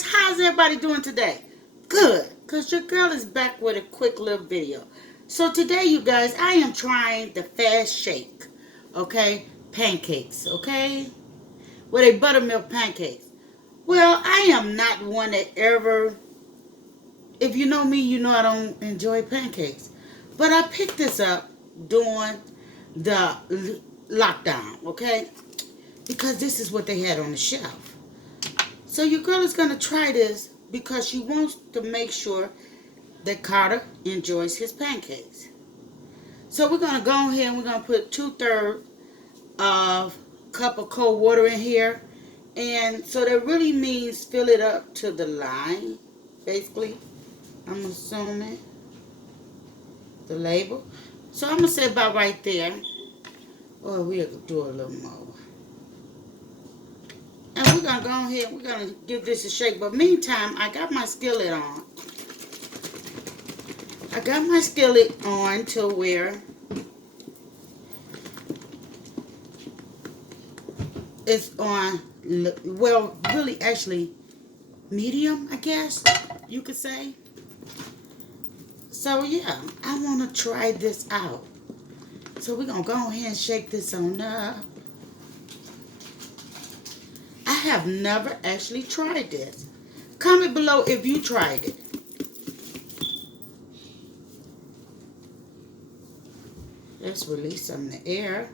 guys, how's everybody doing today? Good, because your girl is back with a quick little video. So today, you guys, I am trying the fast shake, okay? Pancakes, okay? With a buttermilk pancakes. Well, I am not one that ever, if you know me, you know I don't enjoy pancakes. But I picked this up during the lockdown, okay? Because this is what they had on the shelf. So your girl is going to try this because she wants to make sure that Carter enjoys his pancakes. So we're going to go ahead and we're going to put 2/3 of a cup of cold water in here. And so that really means fill it up to the line, basically. I'm assuming the label. So I'm going to say about right there. Or we'll do a little more. And we're going to go ahead and we're going to give this a shake. But meantime, I got my skillet on. I got my skillet on to where it's on, well, really actually medium, I guess you could say. So yeah, I want to try this out. So we're going to go ahead and shake this on up. I have never actually tried this. Comment below if you tried it. Let's release some of the air.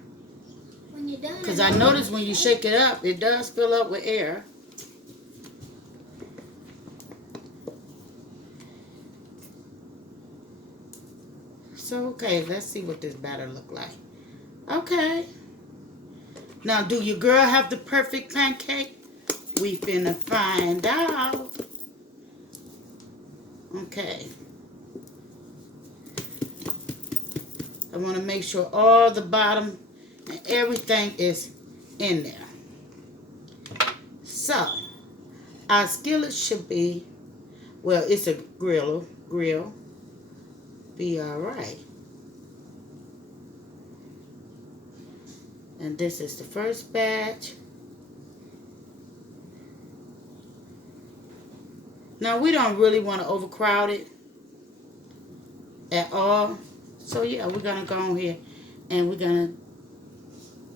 When you're done. Because I noticed when you shake it up, it does fill up with air. So, okay, let's see what this batter look like. Okay. Now, do your girl have the perfect pancake? We finna find out. Okay. I want to make sure all the bottom and everything is in there. So, our skillet should be, well, it's a grill. Be alright. And this is the first batch. Now, we don't really want to overcrowd it at all. So, yeah, we're going to go on here and we're going to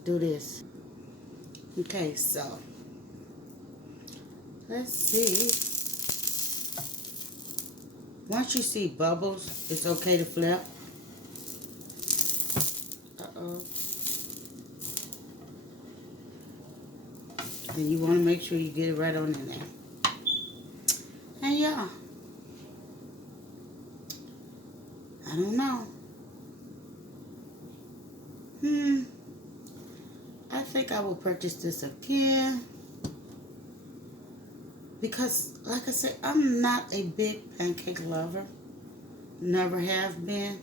do this. Okay, so let's see. Once you see bubbles, it's okay to flip. Uh-oh. And you want to make sure you get it right on in there. And yeah. I don't know. I think I will purchase this again. Because, like I said, I'm not a big pancake lover. Never have been.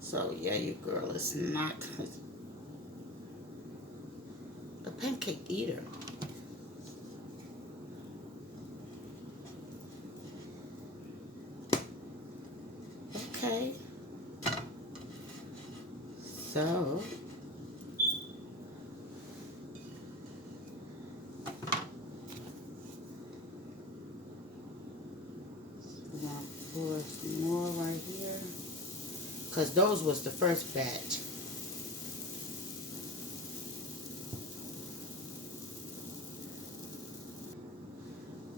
So, yeah, your girl is not a pancake eater. Okay. So, we're going to pour some more right here. Because those was the first batch.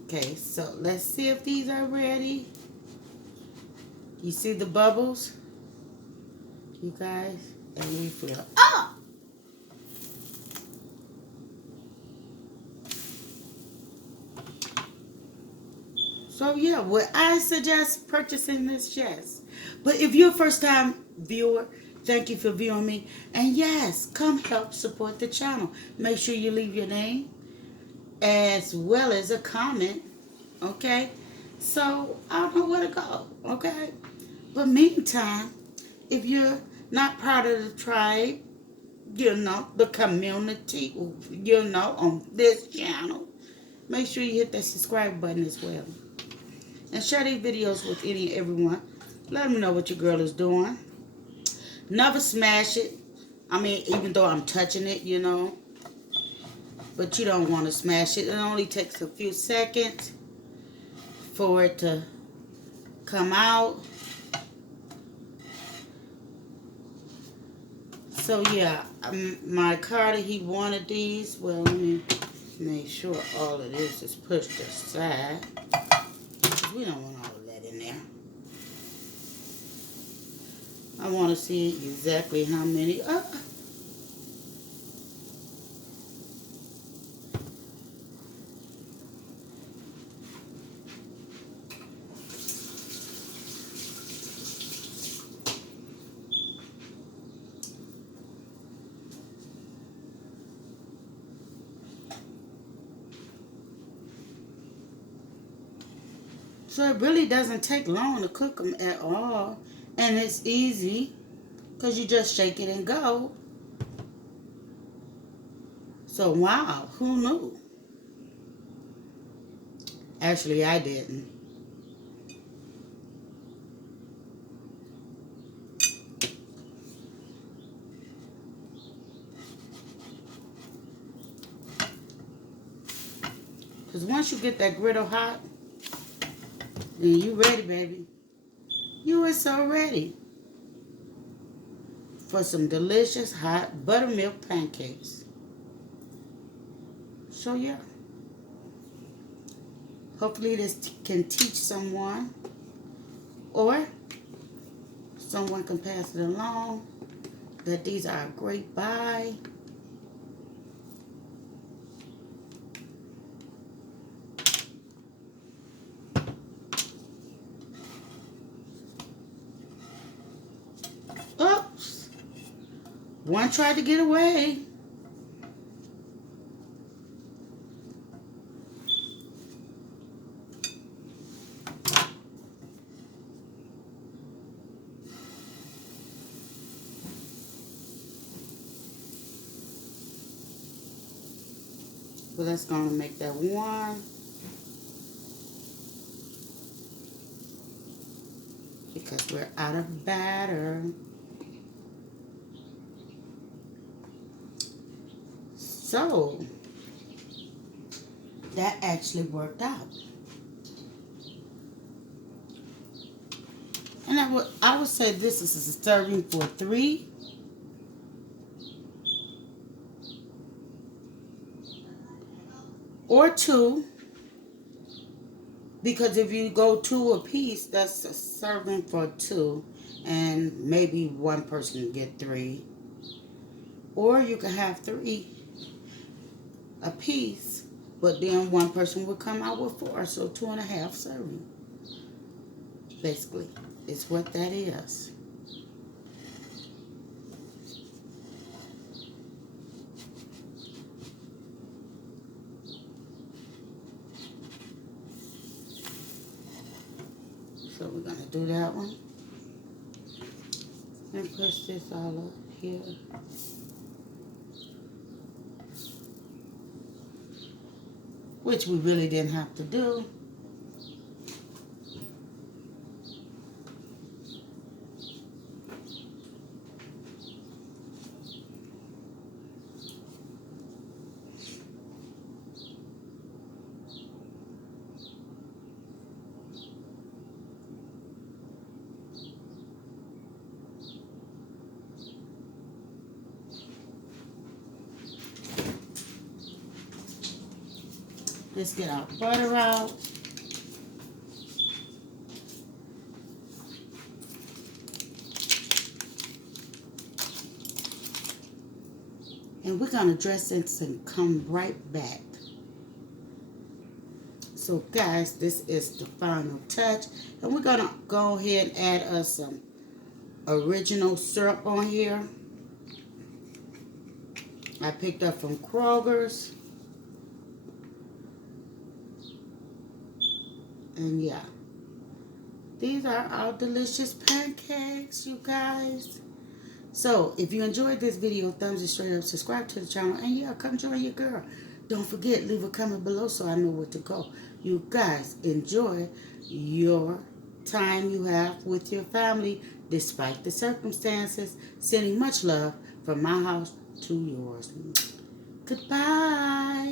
Okay, so let's see if these are ready. You see the bubbles? You guys? And we flip. Oh! So yeah, would I suggest purchasing this? Yes. But if you're a first time viewer, thank you for viewing me. And yes, come help support the channel. Make sure you leave your name as well as a comment. Okay? So I don't know where to go. Okay? But meantime, if you're not part of the tribe, you know, the community, you know, on this channel, make sure you hit that subscribe button as well. And share these videos with any and everyone. Let them know what your girl is doing. Never smash it. I mean, even though I'm touching it, you know. but you don't want to smash it. It only takes a few seconds for it to come out. So yeah, my Carter, he wanted these. Well, let me make sure all of this is pushed aside. We don't want all of that in there. I want to see exactly how many. So it really doesn't take long to cook them at all. And it's easy because you just shake it and go. So wow, who knew? Actually, I didn't. Because once you get that griddle hot, then you ready, baby. You are so ready for some delicious hot buttermilk pancakes. So yeah, hopefully this can teach someone, or someone can pass it along, that these are a great buy. Oops, one tried to get away. So that's going to make that one. Because we're out of batter. So, that actually worked out. And I would say this is a serving for 3. Or 2. Because if you go 2 a piece, that's a serving for 2. And maybe one person can get 3. Or you can have 3 a piece, but then one person would come out with 4. So 2.5 serving. Basically, it's what that is. So we're going to do that one. And push this all up here. Which we really didn't have to do. Let's get our butter out. And we're going to dress this and come right back. So guys, this is the final touch. And we're going to go ahead and add us some original syrup on here. I picked up from Kroger's. And yeah, these are our delicious pancakes, you guys. So if you enjoyed this video, thumbs it straight up, subscribe to the channel, and yeah, come join your girl. Don't forget, leave a comment below so I know where to go. You guys enjoy your time you have with your family despite the circumstances. Sending much love from my house to yours. Goodbye.